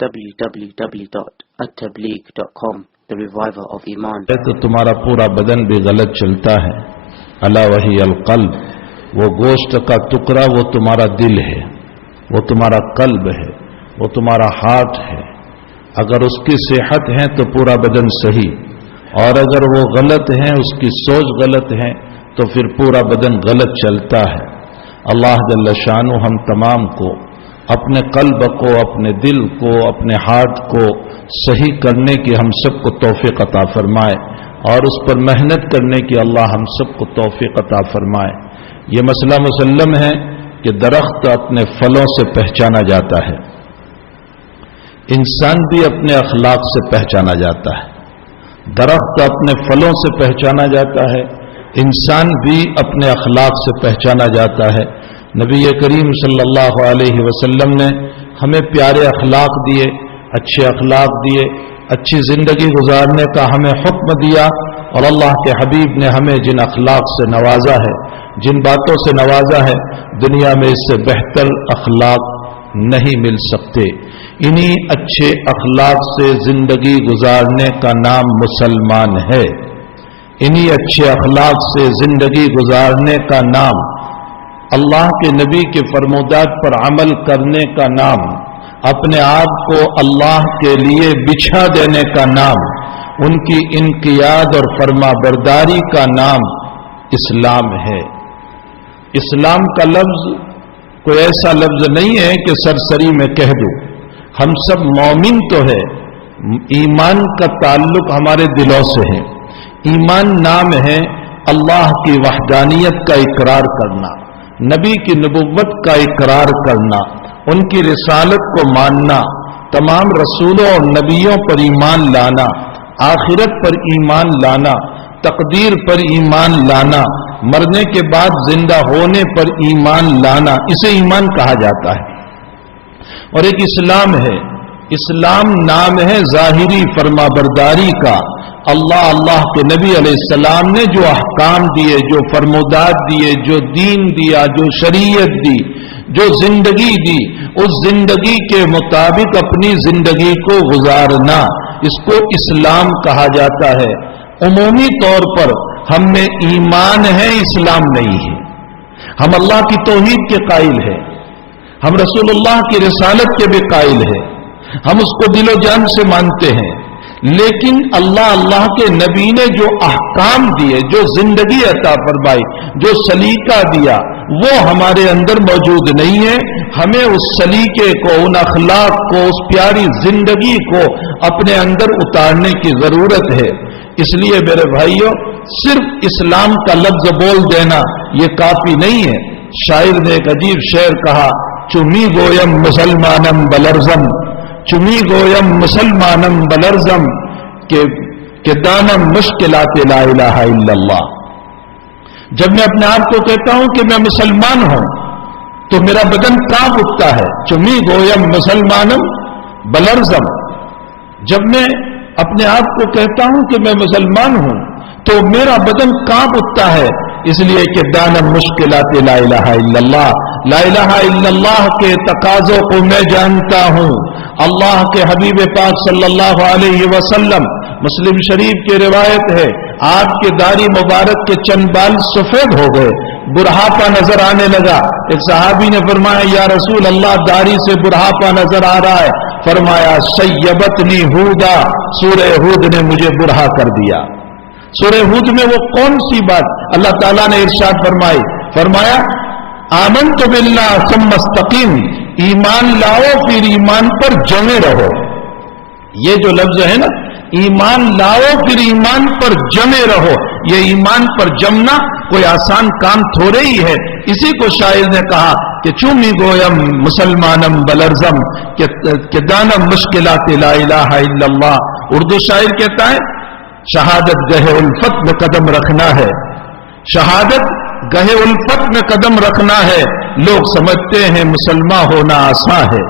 www.attableek.com, the reviver of Iman. تو تمہارا پورا بدن بھی غلط چلتا ہے. الا وہی القلب، وہ گوشت کا ٹکڑا وہ تمہارا دل ہے، وہ تمہارا قلب ہے، وہ تمہارا ہارٹ ہے. اگر اس کی صحت ہے تو پورا بدن صحیح، اور اگر وہ غلط ہے، اس کی سوچ غلط ہے، تو پھر پورا بدن غلط چلتا ہے. اللہ جل شانہ ہم تمام کو اپنے قلب کو، اپنے دل کو، اپنے ہارٹ کو صحیح کرنے کی ہم سب کو توفیق عطا فرمائے، اور اس پر محنت کرنے کی اللہ ہم سب کو توفیق عطا فرمائے. یہ مسئلہ مسلم ہے کہ درخت اپنے پھلوں سے پہچانا جاتا ہے، انسان بھی اپنے اخلاق سے پہچانا جاتا ہے. درخت اپنے پھلوں سے پہچانا جاتا ہے، انسان بھی اپنے اخلاق سے پہچانا جاتا ہے. نبی کریم صلی اللہ علیہ وسلم نے ہمیں پیارے اخلاق دیے، اچھے اخلاق دیے، اچھی زندگی گزارنے کا ہمیں حکم دیا. اور اللہ کے حبیب نے ہمیں جن اخلاق سے نوازا ہے، جن باتوں سے نوازا ہے، دنیا میں اس سے بہتر اخلاق نہیں مل سکتے. انہی اچھے اخلاق سے زندگی گزارنے کا نام مسلمان ہے. انہی اچھے اخلاق سے زندگی گزارنے کا نام، اللہ کے نبی کے فرمودات پر عمل کرنے کا نام، اپنے آپ کو اللہ کے لیے بچھا دینے کا نام، ان کی انقیاد اور فرما برداری کا نام اسلام ہے. اسلام کا لفظ کوئی ایسا لفظ نہیں ہے کہ سرسری میں کہہ دوں. ہم سب مومن تو ہے، ایمان کا تعلق ہمارے دلوں سے ہے. ایمان نام ہے اللہ کی وحدانیت کا اقرار کرنا، نبی کی نبوت کا اقرار کرنا، ان کی رسالت کو ماننا، تمام رسولوں اور نبیوں پر ایمان لانا، آخرت پر ایمان لانا، تقدیر پر ایمان لانا، مرنے کے بعد زندہ ہونے پر ایمان لانا، اسے ایمان کہا جاتا ہے. اور ایک اسلام ہے. اسلام نام ہے ظاہری فرما برداری کا. اللہ کے نبی علیہ السلام نے جو احکام دیے، جو فرمودات دیے، جو دین دیا، جو شریعت دی، جو زندگی دی، اس زندگی کے مطابق اپنی زندگی کو گزارنا، اس کو اسلام کہا جاتا ہے. عمومی طور پر ہم میں ایمان ہے، اسلام نہیں ہے. ہم اللہ کی توحید کے قائل ہیں، ہم رسول اللہ کی رسالت کے بھی قائل ہیں، ہم اس کو دل و جان سے مانتے ہیں. لیکن اللہ کے نبی نے جو احکام دیے، جو زندگی عطا فرمائی، جو سلیقہ دیا، وہ ہمارے اندر موجود نہیں ہے. ہمیں اس سلیقے کو، ان اخلاق کو، اس پیاری زندگی کو اپنے اندر اتارنے کی ضرورت ہے. اس لیے میرے بھائیوں، صرف اسلام کا لفظ بول دینا یہ کافی نہیں ہے. شاعر نے ایک عجیب شعر کہا، چمی گویم مسلمانم بلرزم، چمی گویم مسلمانم بلرزم، کہ دانم مشکلات لا الہ الا اللہ. جب میں اپنے آپ کو کہتا ہوں کہ میں مسلمان ہوں تو میرا بدن کانپ اٹھتا ہے. چمی گویم مسلمانم بلرزم. جب میں اپنے آپ کو کہتا ہوں کہ میں مسلمان ہوں تو میرا بدن کانپ اٹھتا ہے، اس لیے کہ دانم مشکلات لا الہ الا اللہ. لا الہ الا اللہ کے تقاضوں کو میں جانتا ہوں. اللہ کے حبیب پاک صلی اللہ علیہ وسلم، مسلم شریف کی روایت ہے، آپ کے داڑھی مبارک کے چند بال سفید ہو گئے، بڑھاپا نظر آنے لگا. ایک صحابی نے فرمایا، یا رسول اللہ داڑھی سے بڑھاپا نظر آ رہا ہے. فرمایا، شیبتنی ہودا، سورہ ہود نے مجھے بڑھا کر دیا. سورہ ہود میں وہ کون سی بات اللہ تعالیٰ نے ارشاد فرمایا آمنت باللہ ثم استقیم، ایمان لاؤ پھر ایمان پر جمے رہو. یہ جو لفظ ہے نا، ایمان لاؤ پھر ایمان پر جمے رہو، یہ ایمان پر جمنا کوئی آسان کام تھوڑے ہی ہے. اسی کو شاعر نے کہا کہ چومی گویم مسلمانم بلرزم، کہ دانم مشکلات لا الہ الا اللہ. اردو شاعر کہتا ہے، شہادت گہے الفت میں قدم رکھنا ہے، شہادت گہے الفت میں قدم رکھنا ہے. لوگ سمجھتے ہیں مسلمان ہونا آسان ہے،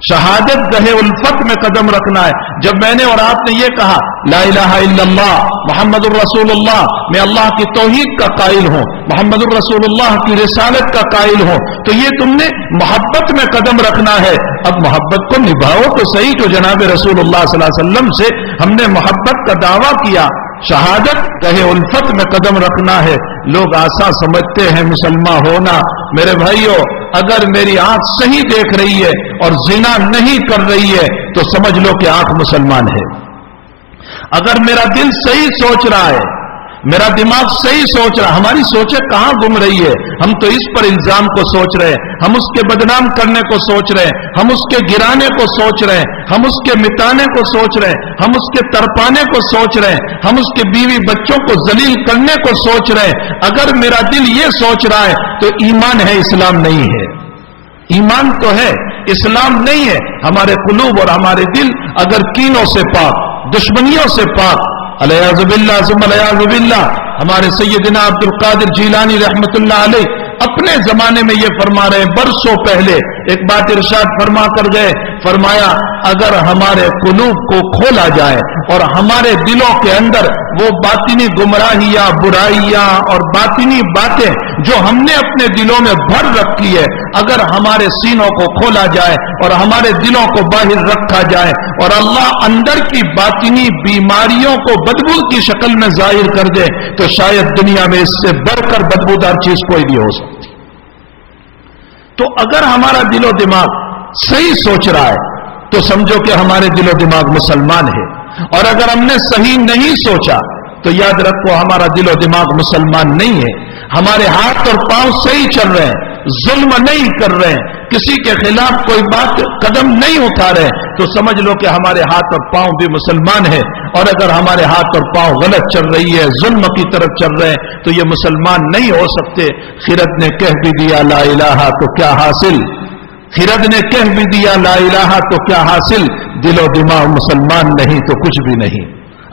شہادت گہے الفت میں قدم رکھنا ہے. جب میں نے اور آپ نے یہ کہا لا الہ الا اللہ محمد الرسول اللہ، میں اللہ کی توحید کا قائل ہوں، محمد الرسول اللہ کی رسالت کا قائل ہوں، تو یہ تم نے محبت میں قدم رکھنا ہے. اب محبت کو نبھاؤ تو صحیح. جو جناب رسول اللہ صلی اللہ علیہ وسلم سے ہم نے محبت کا دعویٰ کیا، شہادت گہے الفت میں قدم رکھنا ہے. لوگ آسان سمجھتے ہیں مسلمان ہونا. میرے بھائیوں، اگر میری آنکھ صحیح دیکھ رہی ہے اور زنا نہیں کر رہی ہے تو سمجھ لو کہ آنکھ مسلمان ہے. اگر میرا دل صحیح سوچ رہا ہے، میرا دماغ صحیح سوچ رہا، ہماری سوچیں کہاں گم رہی ہے؟ ہم تو اس پر الزام کو سوچ رہے ہیں، ہم اس کے بدنام کرنے کو سوچ رہے ہیں، ہم اس کے گرانے کو سوچ رہے ہیں، ہم اس کے مٹانے کو سوچ رہے ہیں، ہم اس کے تڑپانے کو سوچ رہے ہیں، ہم اس کے بیوی بچوں کو ذلیل کرنے کو سوچ رہے ہیں. اگر میرا دل یہ سوچ رہا ہے تو ایمان ہے، اسلام نہیں ہے. ایمان تو ہے، اسلام نہیں ہے. ہمارے قلوب اور ہمارے دل اگر کینوں سے پاک، دشمنیوں سے پاک، الیاذ باللہ ثم الیاذ باللہ. ہمارے سیدنا عبد القادر جیلانی رحمت اللہ علیہ اپنے زمانے میں یہ فرما رہے ہیں، برسوں پہلے ایک بات ارشاد فرما کر گئے، فرمایا اگر ہمارے قلوب کو کھولا جائے اور ہمارے دلوں کے اندر وہ باطنی گمراہیاں، برائیاں اور باطنی باتیں جو ہم نے اپنے دلوں میں بھر رکھی ہے، اگر ہمارے سینوں کو کھولا جائے اور ہمارے دلوں کو باہر رکھا جائے اور اللہ اندر کی باطنی بیماریوں کو بدبو کی شکل میں ظاہر کر دے تو شاید دنیا میں اس سے بڑھ کر بدبودار چیز کوئی نہیں ہو سکتی. تو اگر ہمارا دل و دماغ صحیح سوچ رہا ہے تو سمجھو کہ ہمارے دل و دماغ مسلمان ہے، اور اگر ہم نے صحیح نہیں سوچا تو یاد رکھو ہمارا دل و دماغ مسلمان نہیں ہے. ہمارے ہاتھ اور پاؤں صحیح چل رہے ہیں، ظلم نہیں کر رہے ہیں، کسی کے خلاف کوئی بات قدم نہیں اٹھا رہے ہیں، تو سمجھ لو کہ ہمارے ہاتھ اور پاؤں بھی مسلمان ہے. اور اگر ہمارے ہاتھ اور پاؤں غلط چل رہی ہے، ظلم کی طرف چل رہے ہیں، تو یہ مسلمان نہیں ہو سکتے. خرد نے کہہ بھی دیا لا الہ تو کیا حاصل، خرد نے کہہ بھی دیا لا الہ تو کیا حاصل، دل و دماغ مسلمان نہیں تو کچھ بھی نہیں.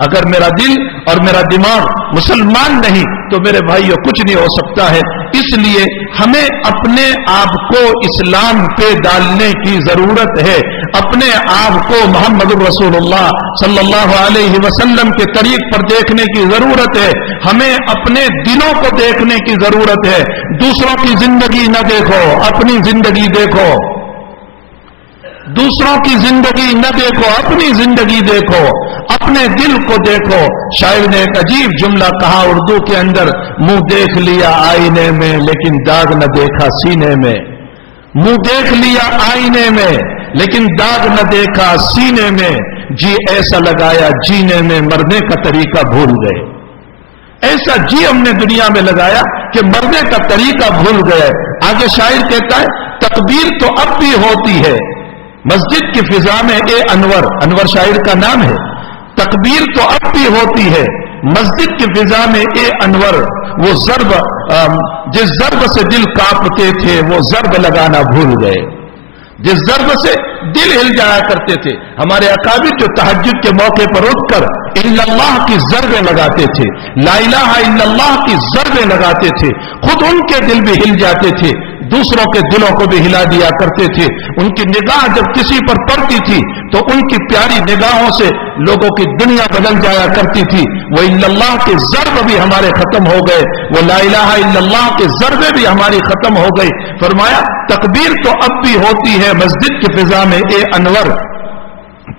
اگر میرا دل اور میرا دماغ مسلمان نہیں تو میرے بھائیوں کچھ نہیں ہو سکتا ہے. اس لیے ہمیں اپنے آپ کو اسلام پہ ڈالنے کی ضرورت ہے، اپنے آپ کو محمد الرسول اللہ صلی اللہ علیہ وسلم کے طریق پر دیکھنے کی ضرورت ہے. ہمیں اپنے دلوں کو دیکھنے کی ضرورت ہے. دوسروں کی زندگی نہ دیکھو، اپنی زندگی دیکھو. دوسروں کی زندگی نہ دیکھو، اپنی زندگی دیکھو، اپنے دل کو دیکھو. شاعر نے ایک عجیب جملہ کہا اردو کے اندر، منہ دیکھ لیا آئینے میں لیکن داغ نہ دیکھا سینے میں. منہ دیکھ لیا آئینے میں لیکن داغ نہ دیکھا سینے میں. جی ایسا لگایا جینے میں مرنے کا طریقہ بھول گئے. ایسا جی ہم نے دنیا میں لگایا کہ مرنے کا طریقہ بھول گئے. آگے شاعر کہتا ہے تکبیر تو اب بھی ہوتی ہے مسجد کی فضا میں اے انور، انور شاعر کا نام ہے. تکبیر تو اب بھی ہوتی ہے مسجد کی فضا میں اے انور. وہ ضرب جس ضرب سے دل کانپتے تھے وہ ضرب لگانا بھول گئے. جس ضرب سے دل ہل جایا کرتے تھے ہمارے اکابر جو تہجد کے موقع پر اٹھ کر الا اللہ کی ضربیں لگاتے تھے، لا الہ الا اللہ کی ضربیں لگاتے تھے، خود ان کے دل بھی ہل جاتے تھے، دوسروں کے دلوں کو بھی ہلا دیا کرتے تھے. ان کی نگاہ جب کسی پر پڑتی تھی تو ان کی پیاری نگاہوں سے لوگوں کی دنیا بدل جایا کرتی تھی. وہ الا اللہ کے ضرب بھی ہمارے ختم ہو گئے، وہ لا الہ الا اللہ کے ضربیں بھی ہماری ختم ہو گئی. فرمایا تکبیر تو اب بھی ہوتی ہے مسجد کی فضا میں اے انور.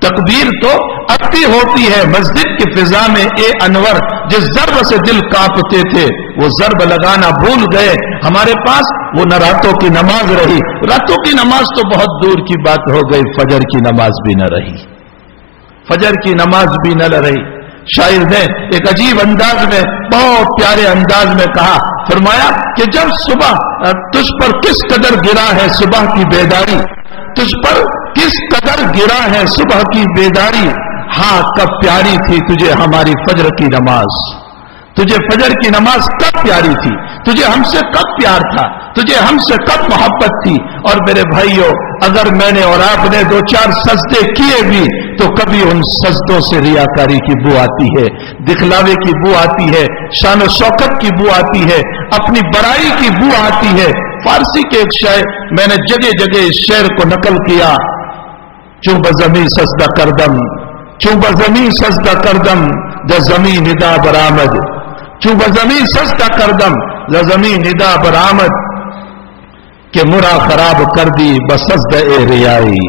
تکبیر تو اب بھی ہوتی ہے مسجد کی فضا میں اے انور. جس ضرب سے دل کانپتے تھے وہ ضرب لگانا بھول گئے. ہمارے پاس وہ نہ راتوں کی نماز رہی، راتوں کی نماز تو بہت دور کی بات ہو گئی، فجر کی نماز بھی نہ رہی، فجر کی نماز بھی نہ رہی. شاعر نے ایک عجیب انداز میں، بہت پیارے انداز میں کہا، فرمایا کہ جب صبح تجھ پر کس قدر گرا ہے صبح کی بیداری، تجھ پر کس قدر گرا ہے صبح کی بیداری. ہاں کب پیاری تھی تجھے ہماری فجر کی نماز، تجھے فجر کی نماز کب پیاری تھی، تجھے ہم سے کب پیار تھا، تجھے ہم سے کب محبت تھی. اور میرے بھائیوں اگر میں نے اور آپ نے 2-4 سجدے کیے بھی تو کبھی ان سجدوں سے ریاکاری کی بو آتی ہے، دکھلاوے کی بو آتی ہے، شان و شوکت کی بو آتی ہے، اپنی بڑائی کی بو آتی ہے. فارسی کے ایک شاعر، میں نے جگہ جگہ اس شعر کو نقل کیا، چون بزمین سجدہ کردم، چون بزمین سجدہ کردم ز زمین ندا برآمد، چون بزمین سجدہ کردم ز زمین ندا برآمد، کہ مرا خراب کر دی بسجدہ ریائی،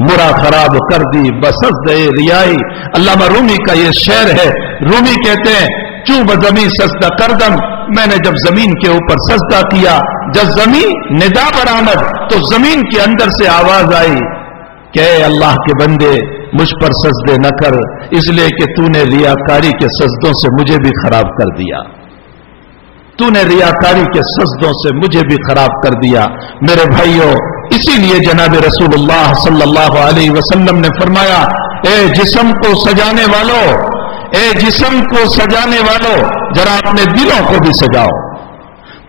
مرا خراب کر دی بسجدہ ریائی۔ علامہ رومی کا یہ شعر ہے۔ رومی کہتے ہیں چوں بزمین سجدہ کردم، میں نے جب زمین کے اوپر سجدہ کیا، جب زمین ندا برآمد تو زمین کے اندر سے آواز آئی کہ اے اللہ کے بندے مجھ پر سجدے نہ کر، اس لیے کہ تو نے ریاکاری کے سجدوں سے مجھے بھی خراب کر دیا، تو نے ریاکاری کے سجدوں سے مجھے بھی خراب کر دیا۔ میرے بھائیوں، اسی لیے جناب رسول اللہ صلی اللہ علیہ وسلم نے فرمایا، اے جسم کو سجانے والوں، اے جسم کو سجانے والوں، ذرا اپنے دلوں کو بھی سجاؤ۔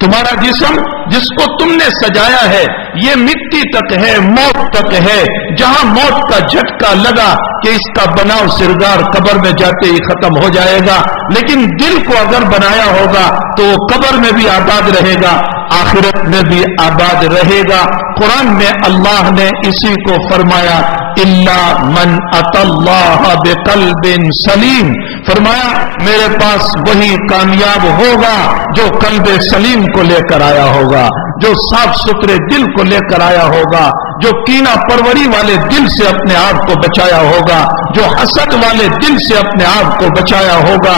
تمہارا جسم جس کو تم نے سجایا ہے یہ مٹی تک ہے، موت تک ہے، جہاں موت کا جھٹکا لگا کہ اس کا بناؤ سرگار قبر میں جاتے ہی ختم ہو جائے گا، لیکن دل کو اگر بنایا ہوگا تو وہ قبر میں بھی آباد رہے گا، آخرت میں بھی آباد رہے گا۔ قرآن میں اللہ نے اسی کو فرمایا، الا من اتى اللہ بقلب سلیم، فرمایا میرے پاس وہی کامیاب ہوگا جو قلب سلیم کو لے کر آیا ہوگا، جو صاف ستھرے دل کو لے کر آیا ہوگا، جو کینہ پروری والے دل سے اپنے آپ کو بچایا ہوگا، جو حسد والے دل سے اپنے آپ کو بچایا ہوگا۔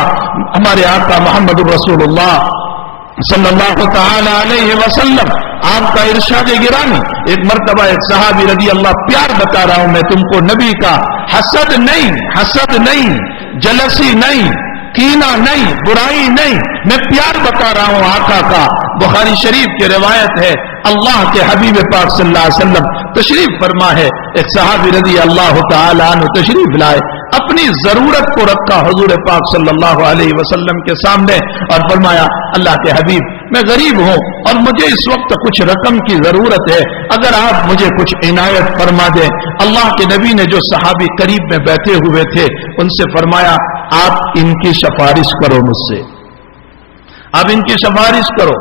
ہمارے آقا محمد رسول اللہ صلی اللہ تعالی علیہ وسلم، آپ کا ارشاد گرامی، ایک مرتبہ ایک صحابی رضی اللہ، پیار بتا رہا ہوں میں تم کو نبی کا، حسد نہیں، جلسی نہیں، کینہ نہیں، برائی نہیں، میں پیار بتا رہا ہوں آقا کا۔ بخاری شریف کی روایت ہے، اللہ کے حبیب پاک صلی اللہ علیہ وسلم تشریف فرما ہے، ایک صحابی رضی اللہ تعالی عنہ تشریف لائے، اپنی ضرورت کو رکھا حضور پاک صلی اللہ علیہ وسلم کے سامنے اور فرمایا، اللہ کے حبیب میں غریب ہوں اور مجھے اس وقت کچھ رقم کی ضرورت ہے، اگر آپ مجھے کچھ عنایت فرما دیں۔ اللہ کے نبی نے جو صحابی قریب میں بیٹھے ہوئے تھے ان سے فرمایا، آپ ان کی سفارش کرو مجھ سے، آپ ان کی سفارش کرو۔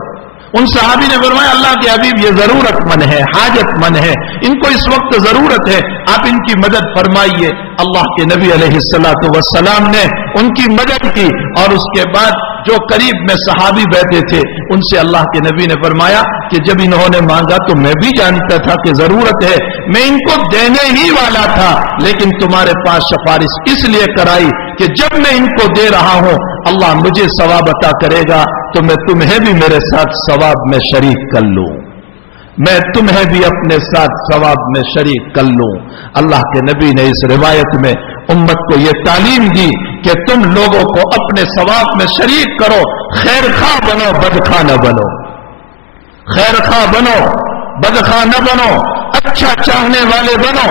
ان صحابی نے فرمایا، اللہ کے حبیب یہ ضرورت مند ہے، حاجت مند ہے، ان کو اس وقت ضرورت ہے، آپ ان کی مدد فرمائیے۔ اللہ کے نبی علیہ السلام نے ان کی مدد کی، اور اس کے بعد جو قریب میں صحابی بیٹھے تھے ان سے اللہ کے نبی نے فرمایا کہ جب انہوں نے مانگا تو میں بھی جانتا تھا کہ ضرورت ہے، میں ان کو دینے ہی والا تھا، لیکن تمہارے پاس سفارش اس لیے کرائی کہ جب میں ان کو دے رہا ہوں اللہ مجھے ثواب عطا کرے گا تو میں تمہیں بھی میرے ساتھ ثواب میں شریک کر لوں، میں تمہیں بھی اپنے ساتھ ثواب میں شریک کر لوں۔ اللہ کے نبی نے اس روایت میں امت کو یہ تعلیم دی کہ تم لوگوں کو اپنے ثواب میں شریک کرو، خیر خواہ بنو، بدخواہ نہ بنو، خیر خواہ بنو، بدخواہ نہ بنو، اچھا چاہنے والے بنو،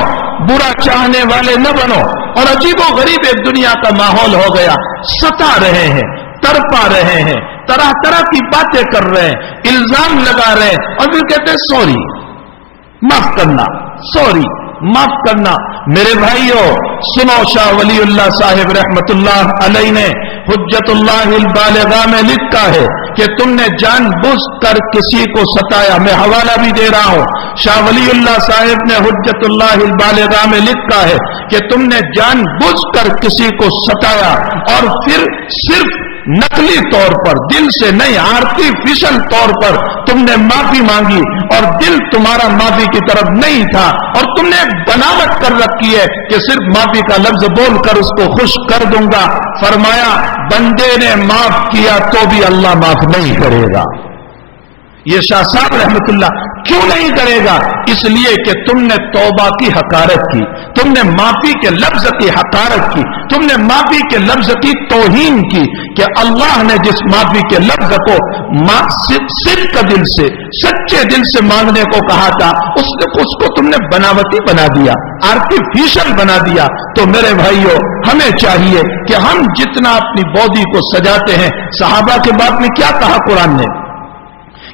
برا چاہنے والے نہ بنو۔ اور عجیب و غریب ایک دنیا کا ماحول ہو گیا، ستا رہے ہیں، تڑپا رہے ہیں، طرح طرح کی باتیں کر رہے ہیں، الزام لگا رہے ہیں، اور پھر کہتے ہیں سوری، معاف کرنا، سوری، معاف کرنا۔ میرے بھائیوں سنو، شاہ ولی اللہ صاحب رحمت اللہ علیہ نے حجت اللہ البالغہ میں لکھا ہے کہ تم نے جان بوجھ کر کسی کو ستایا، میں حوالہ بھی دے رہا ہوں، شاہ ولی اللہ صاحب نے حجت اللہ البالغہ میں لکھا ہے کہ تم نے جان بوجھ کر کسی کو ستایا اور پھر صرف نقلی طور پر، دل سے نہیں، آرٹیفیشل طور پر تم نے معافی مانگی اور دل تمہارا معافی کی طرف نہیں تھا، اور تم نے بناوٹ کر رکھی ہے کہ صرف معافی کا لفظ بول کر اس کو خوش کر دوں گا۔ فرمایا بندے نے معاف کیا تو بھی اللہ معاف نہیں کرے گا۔ یہ شاہ صاحب رحمت اللہ کیوں نہیں کرے گا؟ اس لیے کہ تم نے توبہ کی حقارت کی، تم نے معافی کے لفظ کی حقارت کی، تم نے معافی کے لفظ کی توہین کی، کہ اللہ نے جس معافی کے لفظ کو صدق دل سے، سچے دل سے مانگنے کو کہا تھا، اس کو تم نے بناوٹی بنا دیا، آرٹیفیشل بنا دیا۔ تو میرے بھائیوں ہمیں چاہیے کہ ہم جتنا اپنی باڈی کو سجاتے ہیں، صحابہ کے بارے میں کیا کہا قرآن نے؟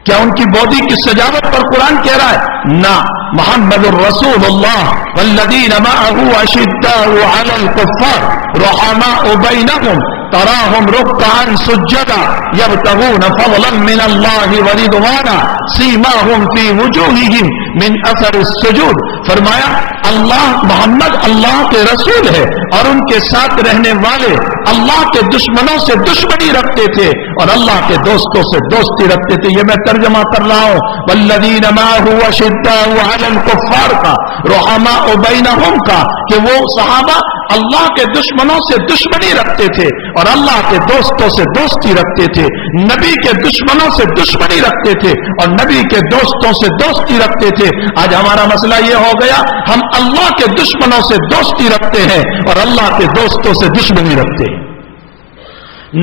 کیا ان کی باڈی کی سجاوٹ پر قرآن کہہ رہا ہے؟ نہ، محمد الرسول اللہ والذین معه اشداء علی الکفار رحماء بینہم تراهم ركعا سجدا يبتغون فضلا من الله ورضوانا سيماهم في وجوههم من اثر السجود. فرمایا اللہ محمد اللہ کے رسول ہے اور ان کے ساتھ رہنے والے اللہ کے دشمنوں سے دشمنی رکھتے تھے اور اللہ کے دوستوں سے دوستی رکھتے تھے. یہ میں ترجمہ کر رہا ہوں. والذین معه اشداء علی الکفار کا، رحماء بینہم کا، کہ وہ صحابہ اللہ کے دشمنوں سے دشمنی رکھتے تھے اور اللہ کے دوستوں سے دوستی رکھتے تھے. نبی کے دشمنوں سے دشمنی رکھتے تھے اور نبی کے دوستوں سے دوستی رکھتے تھے. آج ہمارا مسئلہ یہ ہو گیا، ہم اللہ کے دشمنوں سے دوستی رکھتے ہیں اور اللہ کے دوستوں سے دشمنی رکھتے ہیں.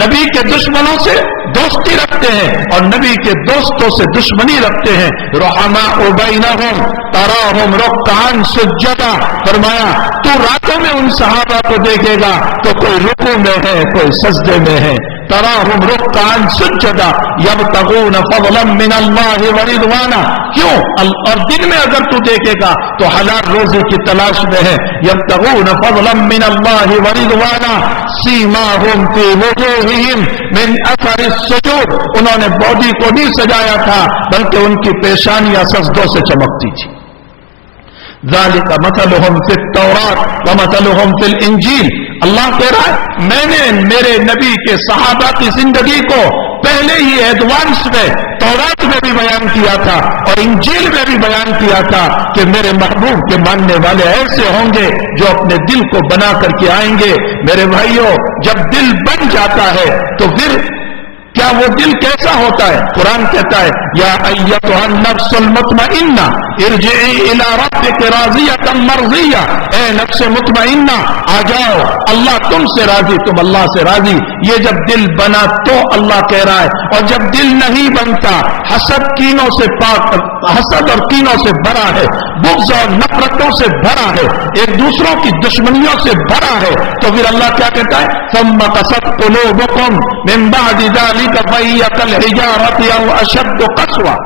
نبی کے دشمنوں سے دوستی رکھتے ہیں اور نبی کے دوستوں سے دشمنی رکھتے ہیں. رحماء بینہم تراہم رکعا سجدا. فرمایا تو راتوں میں ان صحابہ کو دیکھے گا تو کوئی رکوع میں ہے، کوئی سجدے میں ہے. تراہم رکعا سجدا یبتغون فضلا من اللہ ورضوانا. کیوں؟ اور دن میں اگر تو دیکھے گا تو حلال روزی کی تلاش میں ہے. یبتغون فضلا من اللہ ورضوانا سیماہم فی وجوہہم من اثر السجود. انہوں نے باڈی کو نہیں سجایا تھا بلکہ ان کی پیشانیاں سجدوں سے چمکتی تھی. ذالک مثلہم فی التوراۃ ومثلہم فی الانجیل. اللہ کہہ رہا ہے میں نے میرے نبی کے صحابہ کی زندگی کو پہلے ہی ایڈوانس میں تورات میں بھی بیان کیا تھا اور انجیل میں بھی بیان کیا تھا کہ میرے محبوب کے ماننے والے ایسے ہوں گے جو اپنے دل کو بنا کر کے آئیں گے. میرے بھائیوں، جب دل بن جاتا ہے تو پھر کیا وہ دل کیسا ہوتا ہے؟ قرآن کہتا ہے یا ایتھا النفس المطمئنہ ارجعی الی ربک راضیۃ مرضیہ. اے نفس مطمئنہ آ جاؤ، اللہ تم سے راضی، تم اللہ سے راضی. یہ جب دل بنا تو اللہ کہہ رہا ہے. اور جب دل نہیں بنتا، حسد کینوں سے پاک، حسد اور کینوں سے بھرا ہے، بغض اور نفرتوں سے بھرا ہے، ایک دوسروں کی دشمنیوں سے بھرا ہے، تو پھر اللہ کیا کہتا ہے ثم قست قلوبکم من بعد ذلک فهي كالحجارة أو أشد قسوة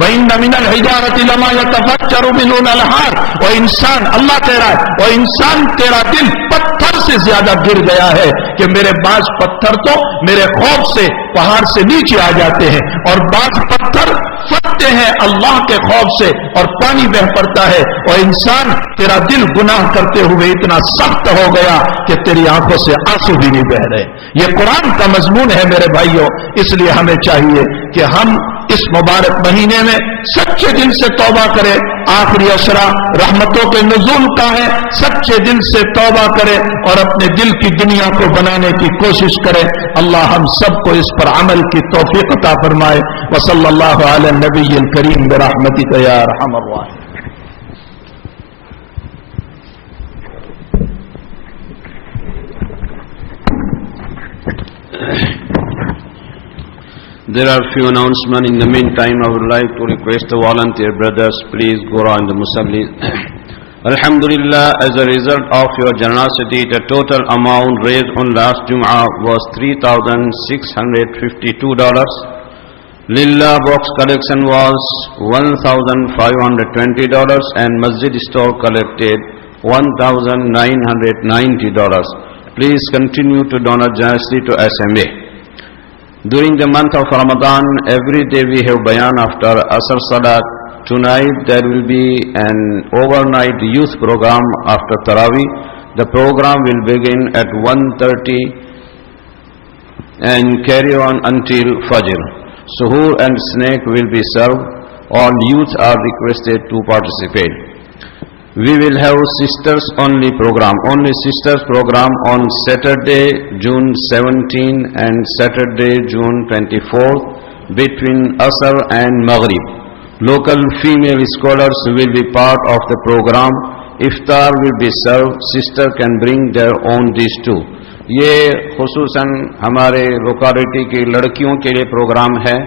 وَإِنَّ مِنَ الْحِجَارَةِ لَمَا يَتَفَجَّرُ مِنْهُ الْأَنْهَارُ. وہ انسان، اللہ کہہ رہا ہے وہ انسان تیرا دل پتھر سے زیادہ گر گیا ہے کہ میرے بعض پتھر تو میرے خوف سے پہاڑ سے نیچے آ جاتے ہیں اور بعض پتھر پھٹتے ہیں اللہ کے خوف سے اور پانی بہ پڑتا ہے. اور انسان تیرا دل گناہ کرتے ہوئے اتنا سخت ہو گیا کہ تیری آنکھوں سے آنسو بھی نہیں بہ رہے. یہ قرآن کا مضمون ہے میرے بھائیوں. اس لیے ہمیں چاہیے کہ ہم اس مبارک مہینے میں سچے دل سے توبہ کرے. آخری عشرہ رحمتوں کے نزول کا ہے. سچے دل سے توبہ کرے اور اپنے دل کی دنیا کو بنانے کی کوشش کرے. اللہ ہم سب کو اس پر عمل کی توفیق عطا فرمائے. وصلی اللہ علی النبی الکریم برحمتک یا ارحم الراحمین. There are few announcements. In the meantime, I would like to request the volunteer brothers, please go around the musalli. Alhamdulillah, as a result of your generosity, the total amount raised on last Jum'ah was $3,652. Lillah box collection was $1,520 and Masjid store collected $1,990. Please continue to donate generously to SMA. During the month of Ramadan, every day we have bayan after Asr Salat. Tonight there will be an overnight youth program after Taraweeh. The program will begin at 1:30 and carry on until Fajr. Suhoor and snack will be served. All youth are requested to participate. We will have sisters only program on Saturday, June 17 and Saturday, June 24th between Asr and Maghrib. Local female scholars will be part of the program. Iftar will be served. Sister can bring their own dish too. یہ خصوصاً ہمارے locality کی لڑکیوں کے لیے programme ہے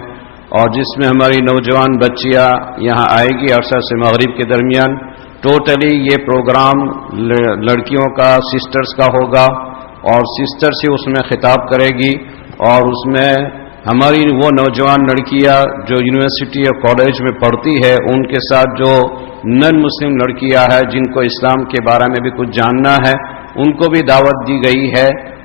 اور جس میں ہماری نوجوان بچیاں یہاں آئے گی عصر سے مغرب کے درمیان. ٹوٹلی یہ پروگرام لڑکیوں کا سسٹرز کا ہوگا اور سسٹر سے اس میں خطاب کرے گی اور اس میں ہماری وہ نوجوان لڑکیاں جو یونیورسٹی اور کالج میں پڑھتی ہے ان کے ساتھ جو نن مسلم لڑکیاں ہیں جن کو اسلام کے بارے میں بھی کچھ جاننا ہے ان کو بھی دعوت دی گئی ہے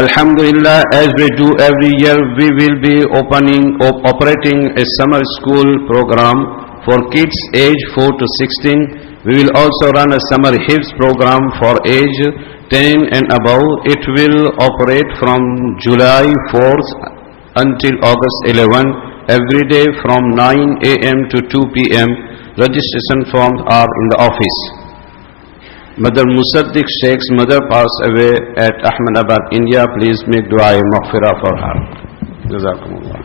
Alhamdulillah, as we do every year, we will be operating a summer school program for kids age 4 to 16. We will also run a summer hifz program for age 10 and above. It will operate from July 4th until August 11, every day from 9 a.m. to 2 p.m. Registration forms are in the office. Mother Musaddiq Sheikh's mother passed away at Ahmedabad, India. Please make dua maghfirah for her. Jazakumullah.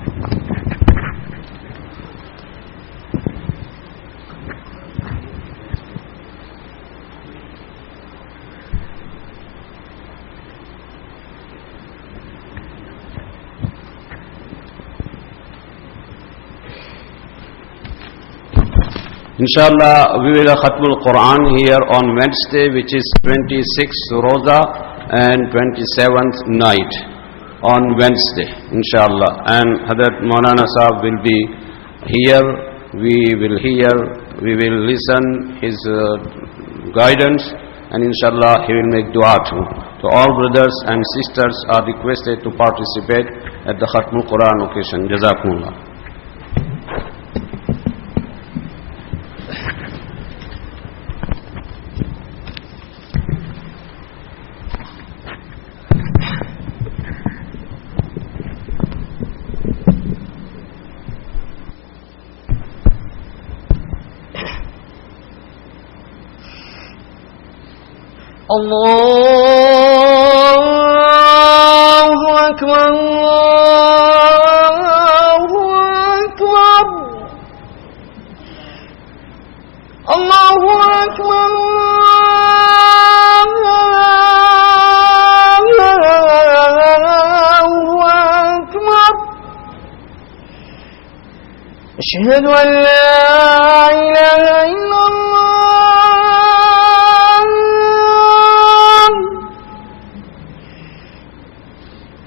Inshallah, we will have Khatmul Quran here on Wednesday, which is 26th Roza and 27th night on Wednesday, inshallah. And Hadrat Maulana Sahab will be here. We will listen his guidance, and inshallah he will make dua too. So all brothers and sisters are requested to participate at the Khatmul Quran occasion. Jazakumullah. Allahu Akbar, Allahu Akbar, Allahu Akbar, Allahu Akbar. Ashhadu an la ilaha illallah.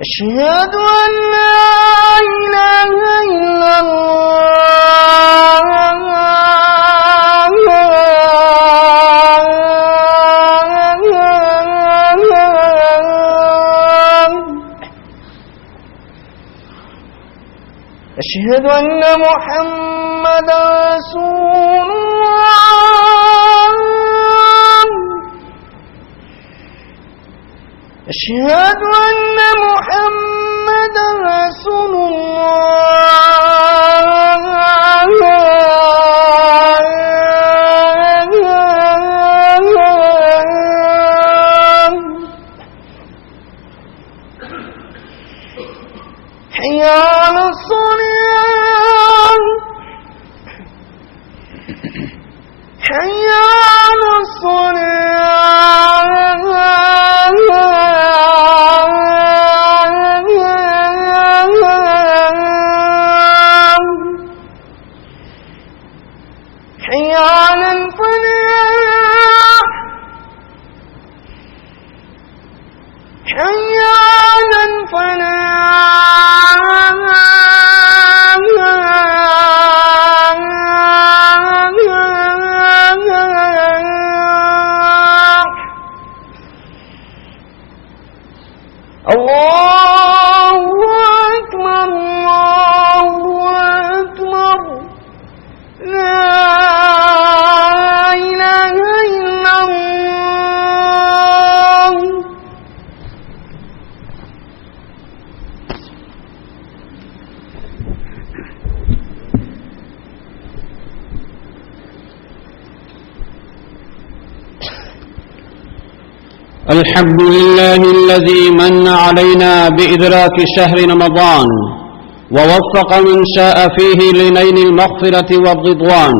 أشهد أن لا إله إلا الله أشهد أن محمدا رسول الله أشهد أن محمدا رسول الله حي على الصلاة حي على الحمد لله الذي من علينا بإدراك شهر رمضان ووفق من شاء فيه لنيل المغفرة والرضوان،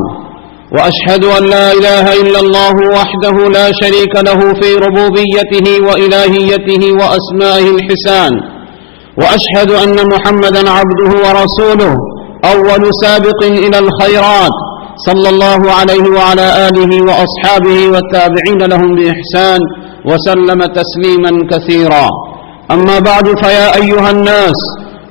وأشهد أن لا إله إلا الله وحده لا شريك له في ربوبيته وإلهيته وأسمائه الحسان، وأشهد أن محمدا عبده ورسوله أول سابق إلى الخيرات صلى الله عليه وعلى آله وأصحابه والتابعين لهم بإحسان وسلم تسليما كثيرا. أما بعد، فيا أيها الناس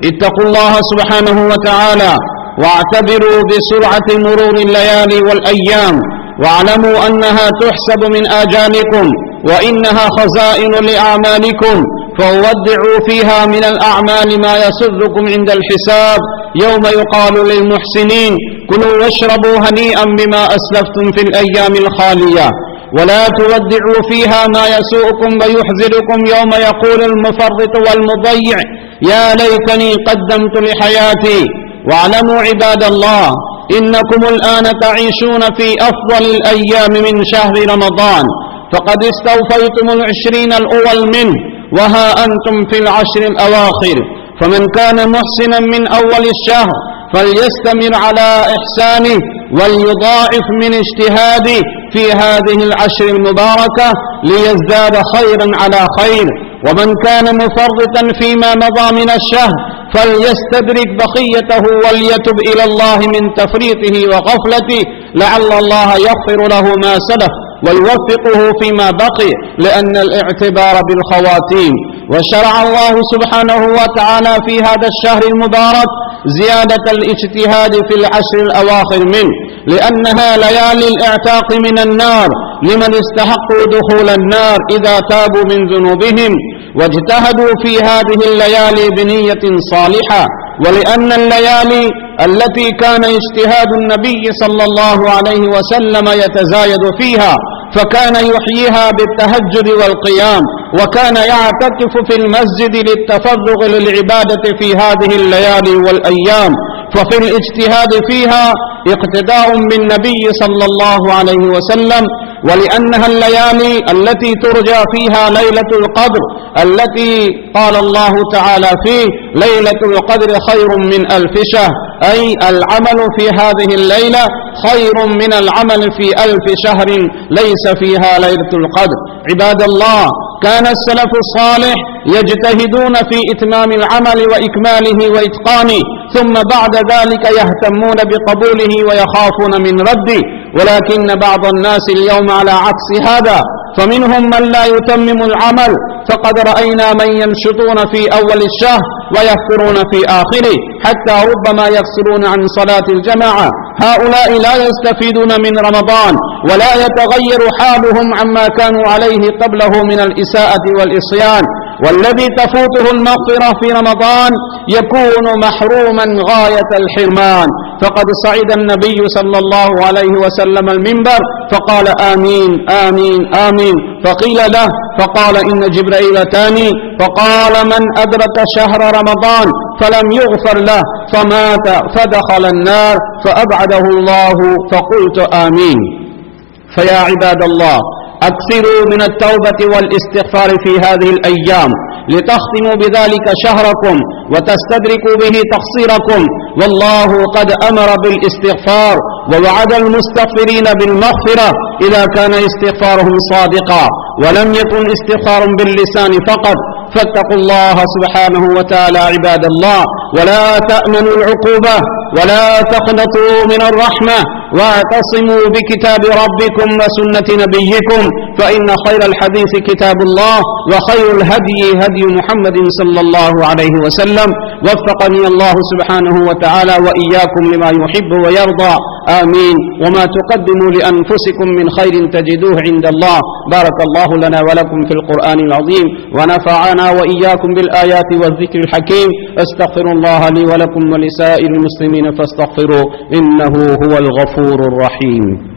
اتقوا الله سبحانه وتعالى واعتبروا بسرعة مرور الليالي والأيام، واعلموا أنها تحسب من آجالكم وإنها خزائن لأعمالكم، فودعوا فيها من الأعمال ما يسركم عند الحساب، يوم يقال للمحسنين كلوا واشربوا هنيئا بما أسلفتم في الأيام الخالية، ولا تودعوا فيها ما يسوءكم ويحزنكم يوم يقول المفرط والمضيع يا ليتني قدمت لحياتي. واعلموا عباد الله إنكم الآن تعيشون في أفضل الأيام من شهر رمضان، فقد استوفيتم 20 الأول منه، وها أنتم في 10 الأواخر، فمن كان محسنا من أول الشهر فليستمر على إحسانه وليضاعف من اجتهاده في هذه 10 المباركة ليزداد خيرا على خير، ومن كان مفرطا فيما مضى من الشهر فليستدرك بقيته وليتب إلى الله من تفريطه وغفلته، لعل الله يغفر له ما سلف ويوفقه فيما بقي، لأن الاعتبار بالخواتيم. وشرع الله سبحانه وتعالى في هذا الشهر المبارك زيادة الاجتهاد في 10 الأواخر منه، لأنها ليالي الاعتاق من النار لمن استحقوا دخول النار إذا تابوا من ذنوبهم واجتهدوا في هذه الليالي بنية صالحة، ولأن الليالي التي كان اجتهاد النبي صلى الله عليه وسلم يتزايد فيها، فكان يحييها بالتهجد والقيام، وكان يعتكف في المسجد للتفرغ للعبادة في هذه الليالي والأيام، ففي الاجتهاد فيها اقتداء بالنبي صلى الله عليه وسلم، ولأنها الليالي التي ترجى فيها ليلة القدر التي قال الله تعالى فيه ليلة القدر خير من 1000 شهر، أي العمل في هذه الليلة خير من العمل في 1000 شهر ليس فيها ليلة القدر. عباد الله، كان السلف الصالح يجتهدون في إتمام العمل وإكماله وإتقانه، ثم بعد ذلك يهتمون بقبوله ويخافون من رده، ولكن بعض الناس اليوم على عكس هذا، فمنهم من لا يتمم العمل، فقد رأينا من ينشطون في أول الشهر ويكثرون في آخره، حتى ربما يكثرون عن صلاة الجماعة. هؤلاء لا يستفيدون من رمضان ولا يتغير حالهم عما كانوا عليه قبله من الإساءة والإصيان، والذي تفوته المغفرة في رمضان يكون محروما غاية الحرمان. فقد صعد النبي صلى الله عليه وسلم المنبر فقال آمين آمين آمين، فقيل له فقال إن جبريل أتاني فقال من أدرك شهر رمضان فلم يغفر له فمات فدخل النار فأبعده الله، فقلت آمين. فيا عباد الله، أكثروا من التوبة والاستغفار في هذه الأيام لتختموا بذلك شهركم وتستدركوا به تقصيركم، والله قد أمر بالاستغفار ووعد المستغفرين بالمغفرة إذا كان استغفارهم صادقا ولم يكن استغفار باللسان فقط. فاتقوا الله سبحانه وتعالى عباد الله، ولا تأمنوا العقوبة ولا تقنطوا من الرحمة، واعتصموا بكتاب ربكم وسنة نبيكم، فإن خير الحديث كتاب الله وخير الهدي هدي محمد صلى الله عليه وسلم. وفقني الله سبحانه وتعالى وإياكم لما يحب ويرضى، آمين. وما تقدموا لأنفسكم من خير تجدوه عند الله. بارك الله لنا ولكم في القرآن العظيم، ونفعنا وإياكم بالآيات والذكر الحكيم. استغفر الله لي ولكم ولسائر المسلمين فاستغفروه إنه هو الغفور الرحيم.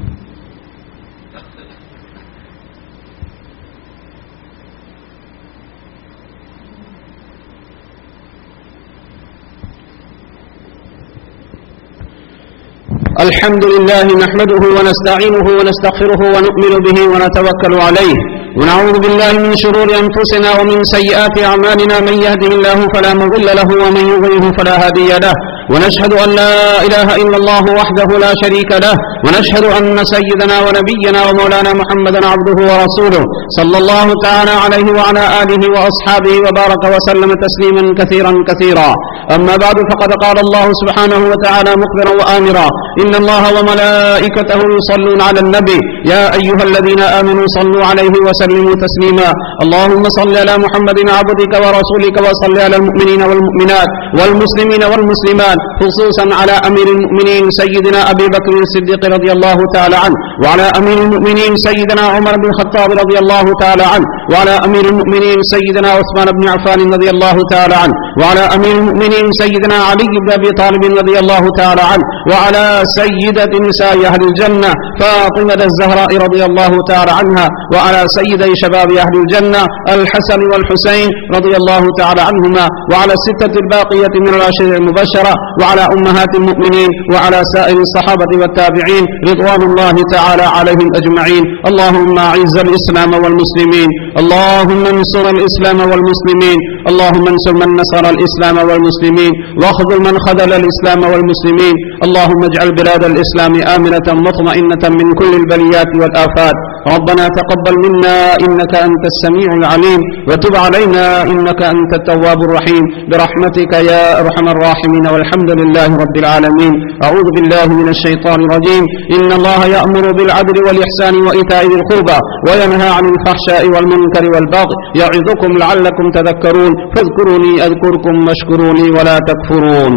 الحمد لله نحمده ونستعينه ونستغفره ونؤمن به ونتوكل عليه، ونعوذ بالله من شرور أنفسنا ومن سيئات أعمالنا، من يهده الله فلا مضل له ومن يضلله فلا هادي له، ونشهد أن لا إله إلا الله وحده لا شريك له، ونشهد أن سيدنا ونبينا ومولانا محمدا عبده ورسوله صلى الله تعالى عليه وعلى آله وأصحابه وبارك وسلم تسليما كثيرا كثيرا. أما بعد، فقد قال الله سبحانه وتعالى مخبرا وآمرا إن الله وملائكته يصلون على النبي يا أيها الذين آمنوا صلوا عليه وسلموا تسليما. اللهم صل على محمد عبدك ورسولك، وصل على المؤمنين والمؤمنات والمسلمين والمسلمات والإحسان، خصوصا على أمير المؤمنين سيدنا أبي بكر الصديق رضي الله تعالى عنه، وعلى أمير المؤمنين سيدنا عمر بن الخطاب رضي الله تعالى عنه، وعلى أمير المؤمنين سيدنا عثمان بن عفان رضي الله تعالى عنه، وعلى أمير المؤمنين سيدنا علي بن أبي طالب رضي الله تعالى عنه، وعلى سيدة نساء أهل الجنة فاطمة الزهراء رضي الله تعالى عنها، وعلى سيدي شباب أهل الجنة الحسن والحسين رضي الله تعالى عنهما، وعلى الستة الباقية من العشر المبشرة، وعلى أمهات المؤمنين، وعلى سائر الصحابة والتابعين رضوان الله تعالى عليهم أجمعين. اللهم أعز الإسلام والمسلمين، اللهم انصر الإسلام والمسلمين، اللهم انصر من نصر الإسلام والمسلمين، واخذل من خذل الإسلام والمسلمين. اللهم اجعل بلاد الإسلام آمنة مطمئنة من كل البليات والآفات. ربنا تقبل منا إنك أنت السميع العليم، وتب علينا إنك أنت التواب الرحيم، برحمتك يا أرحم الراحمين، والحمد لله رب العالمين. أعوذ بالله من الشيطان الرجيم. إن الله يأمر بالعدل والإحسان وإيتاء ذي القربى وينهى عن الفحشاء والمنكر والبغي يعظكم لعلكم تذكرون. فاذكروني أذكركم واشكروني ولا تكفرون.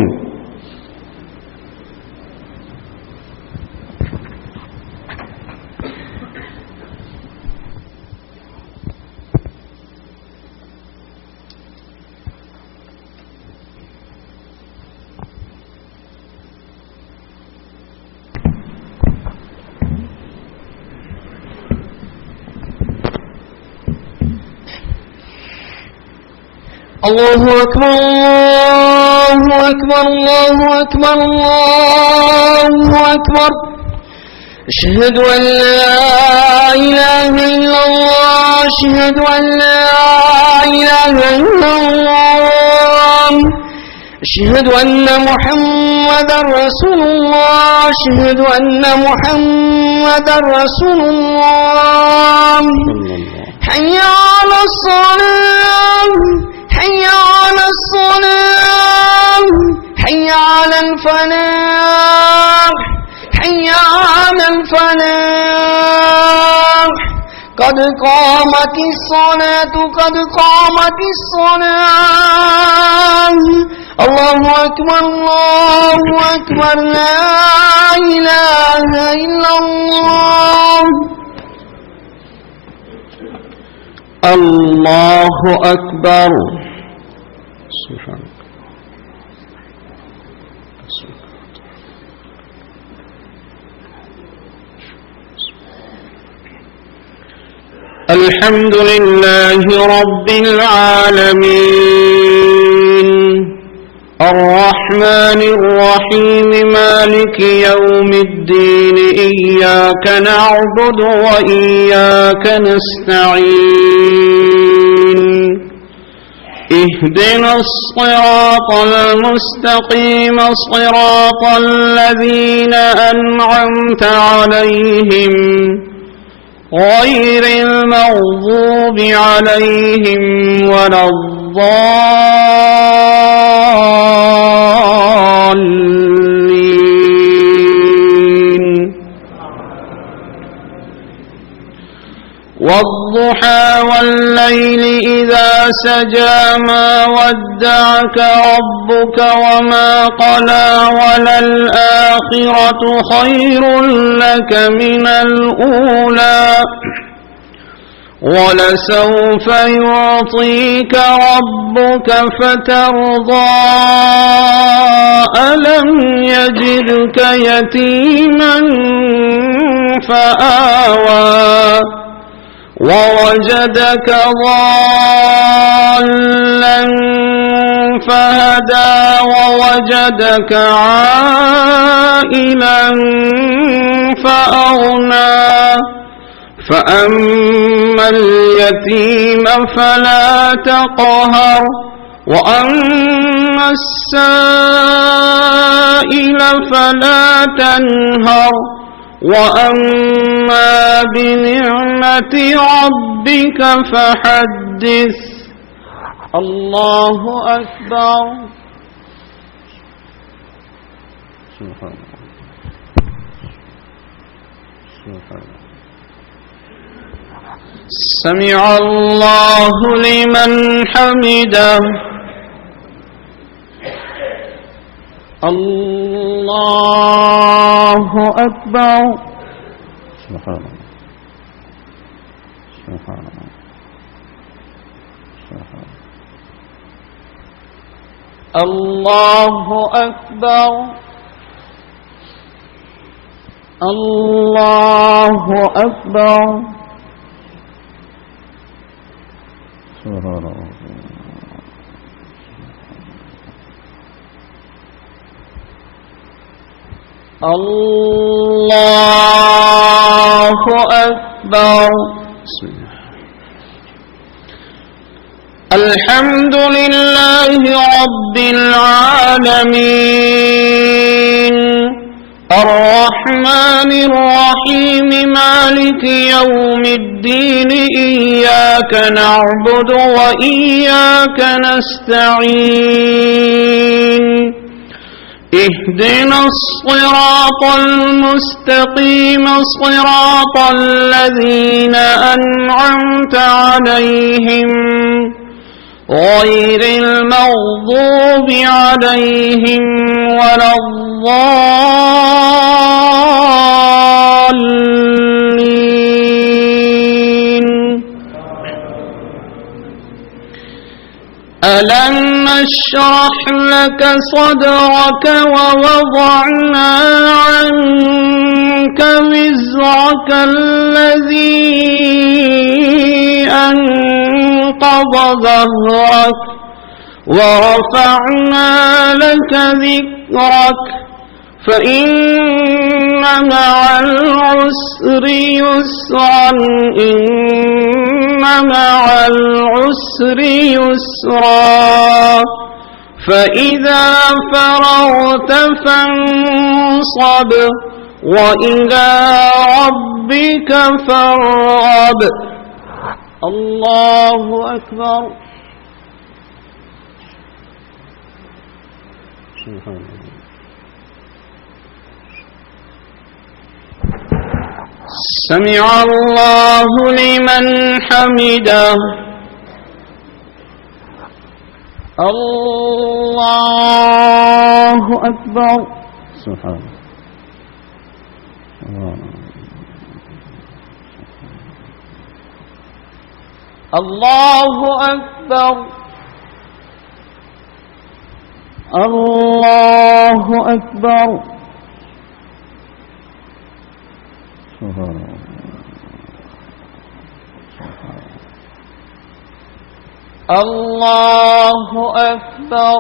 الله أكبر الله أكبر الله أكبر الله أكبر. أشهد أن لا إله إلا الله، أشهد أن لا إله إلا الله، أشهد أن محمدا رسول الله، أشهد أن محمدا رسول الله. حي على الصلاة، حي على الصلاة، حي على الفلاح، حي على الفلاح. قد قامت الصلاة، قد قامت الصلاة. الله أكبر الله أكبر، لا إله إلا الله. الله أكبر. سبحان الحمد لله رب العالمين، الرحمن الرحيم، مالك يوم الدين، إياك نعبد وإياك نستعين، اهدنا الصراط المستقيم، صراط الذين أنعمت عليهم غير المغضوب عليهم ولا الضالين. والضحى والليل إذا سجى ما ودعك ربك وما قلى، وللآخرة خير لك من الأولى، ولسوف يعطيك ربك فترضى. ألم يجدك يتيما فآوى، ووجدك ضالا فهدى، ووجدك عائلا فأغنى. فأما اليتيم فلا تقهر، وأما السائل فلا تنهر، وأما بنعمة ربك فحدث. الله أكبر. سبحان الله. سمع الله لمن حمده. الله أكبر. سبحان الله سبحان الله سبحان الله أكبر. الله أكبر. سبحان الله. الله أكبر. بسم الله. الحمد لله رب العالمين الرحمن الرحيم مالك يوم الدين إياك نعبد وإياك نستعين اهدنا الصراط المستقيم صراط الذين أنعمت عليهم غير المغضوب عليهم ولا الضالين. ألم نشرح لك صدرك ووضعنا عنك وزرك الذي أنقض ظهرك ورفعنا لك ذكرك فإن مع العسر يسرا إن مع العسر يسرا فإذا فرغت فانصب وإلى ربك فارغب. الله أكبر. سمع الله لمن حمده. الله أكبر. سبحان الله أكبر. الله أكبر. الله أكبر.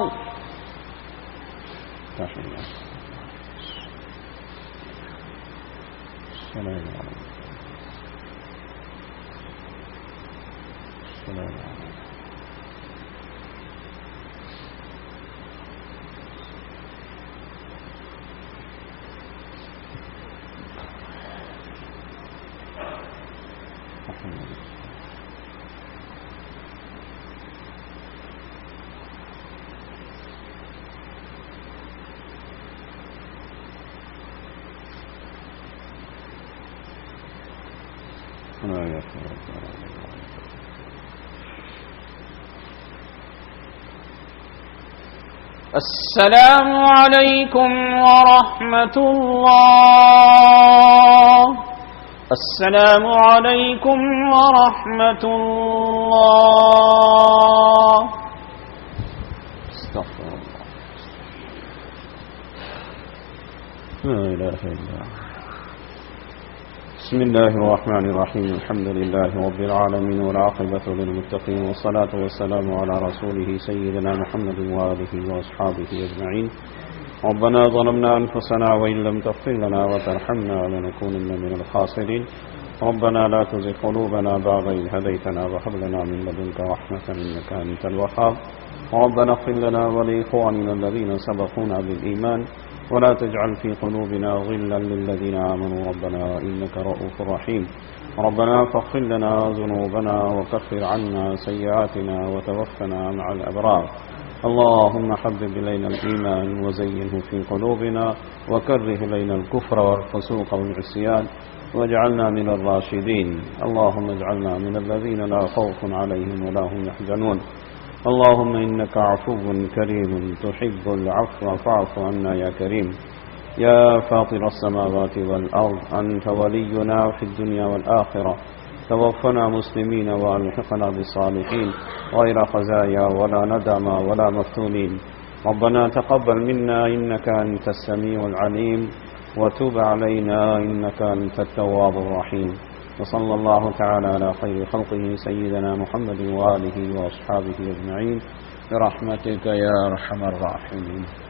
السلام عليكم ورحمة الله. السلام عليكم ورحمة الله. استغفر الله. لا إله إلا الله. بسم الله الرحمن الرحيم. الحمد لله رب العالمين والعاقبة للمتقين والصلاة والسلام على رسوله سيدنا محمد وآله وأصحابه أجمعين. ربنا ظلمنا أنفسنا وإن لم تغفر لنا وترحمنا لنكونن من الخاسرين. ربنا لا تزغ قلوبنا بعد إذ هديتنا وهب لنا من لدنك رحمة إنك أنت الوهاب. ربنا اغفر لنا ولإخواننا الذين سبقونا بالإيمان ولا تجعل في قلوبنا غلا للذين آمنوا ربنا إنك رؤوف رحيم. ربنا فاغفر لنا ذنوبنا وكفر عنا سيئاتنا وتوفنا مع الأبرار. اللهم حبب إلينا الإيمان وزينه في قلوبنا وكره إلينا الكفر والفسوق والعصيان واجعلنا من الراشدين. اللهم اجعلنا من الذين لا خوف عليهم ولا هم يحزنون. اللهم إنك عفو كريم تحب العفو فاعف عنا يا كريم. يا فاطر السماوات والأرض أنت ولينا في الدنيا والآخرة، توفنا مسلمين وألحقنا بالصالحين غير خزايا ولا ندما ولا مفتونين. ربنا تقبل منا إنك أنت السميع العليم وتب علينا إنك أنت التواب الرحيم. وصلى الله تعالى على خير خلقه سيدنا محمد وآله وأصحابه أجمعين برحمتك يا أرحم الراحمين.